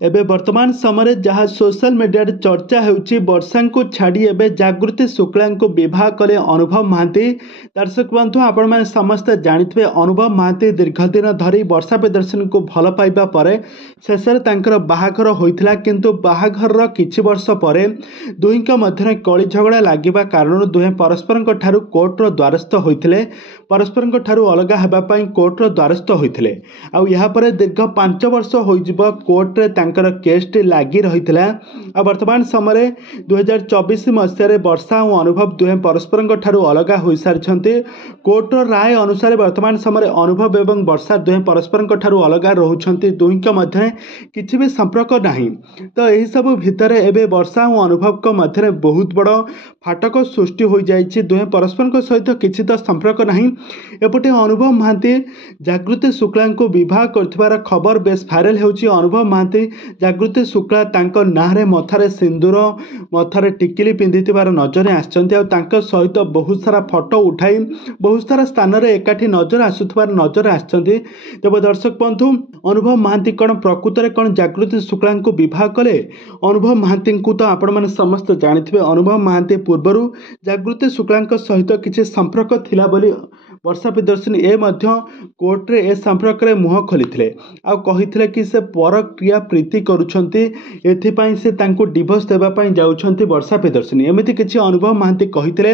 एबे वर्तमान समय जहाँ सोशल मीडिया चर्चा होउची वर्षा को छाड़ी एबे जागृति शुक्ला को विवाह कले अनुभव महांती। दर्शक बंधु आपण मैंने समस्ते जानिथिबे अनुभव महांती दीर्घ दिन धरी वर्षा प्रियदर्शनी को भल पाइबा परे शेषर तांकर बाहाघर होइथिला, किंतु बाहाघर किछि वर्ष परे दुहींक मध्यरे कଳି झगड़ा लागिबा कारण दुहे परस्परंक ठारू कोर्टर द्वारस्थ होइथिले। परस्परंक ठारू अलगा हेबा पई कोर्टर द्वारस्थ होइथिले। आउ यहाँ पर दीर्घ 5 वर्ष होइजिबो कोर्ट रे तांकर केसटी लागी रहिथिला। आ वर्तमान समय 2024 मसीह वर्षा और अनुभव दुहे परस्परंक ठारू अलगा होई सारिछन्ते। कोर्टर राय अनुसार वर्तमान समय अनुभव एवं वर्षा दुहे परस्परंक ठारू अलगा रहुछन्ते, दुहींक मध्य किछि भी संपर्क नाही। तो एही सब भितरे एबे वर्षा और अनुभव को मध्य बहुत बड़ फाटक सृष्टि हो जाइछि। दुहे परस्परंक सहित किछि तो संपर्क नाही। एपटे अनुभव महांती जागृति शुक्ला को विवाह करथिबार खबर बेस भाइराल होउछि। अनुभव महांती जागृति शुक्ला तांको नारे मथारे सिंदूर मथारे टिकिली पिंधिथिबार नजर आछन्ते। आ तांको सहित बहुत सारा फोटो उठाई बहुत सारा स्थान रे एकाठी नजर आसुथिबार नजर आछन्ते। तबे दर्शक बंधु अनुभव महांती कोन प्रकृत रे कोन जागृति शुक्ला को विवाह कले? अनुभव महांती को तो आपण माने समस्त जानिथिबे। अनुभव महांती पूर्वरु जागृति शुक्ला सहित किछि संपर्क थिला बोली वर्षा प्रियदर्शनी ए मध्य कोर्ट रे ए संपर्क रे मुह खोलिथिले। आ कहिथिले कि से परक्रिया प्रीति करूछन्ती, एथिपाई से तांको डिवोर्स देबा पई जाउछन्ती वर्षा प्रियदर्शनी, एमिति किछि अनुभव महांती कहिथिले।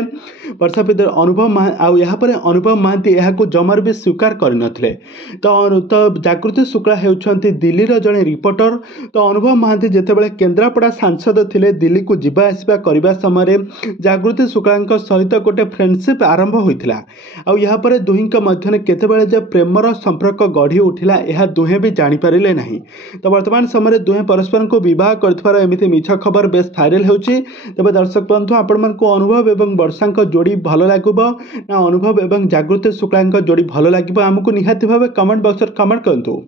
वर्षा प्रियदर्शनी अनुभव आ यहाँ पर अनुभव महांती एहाकु जमार भी स्वीकार करनथिले। तो जागृति शुक्ला हेउछन्ती दिल्ली रो जणे रिपोर्टर। तो अनुभव महांती जेतेबेले केन्द्रापड़ा सांसद थिले दिल्ली को जिबा आसिबा करिबा समय जागृति शुक्ला सहित गोटे फ्रेंडशिप आरंभ होइथिला। आ यहाँ पर दुहींक मध्य केतेबेले जे प्रेमर संपर्क गढ़ी उठिला यह दुहे भी जानी पारिले नहीं। तो वर्तमान समय दुहे परस्पर को विवाह करथिबार एमिति मिछ खबर बेस भाइराल होउछि। तबे दर्शक बंधु आपण मानकु अनुभव एवं वर्षांक जोड़ी भल लागुबो ना अनुभव एवं जागृति शुक्लांक जोड़ी भल लागिबो? हमकु निहाती भाबे कमेंट बॉक्स रे कमेंट करंतु।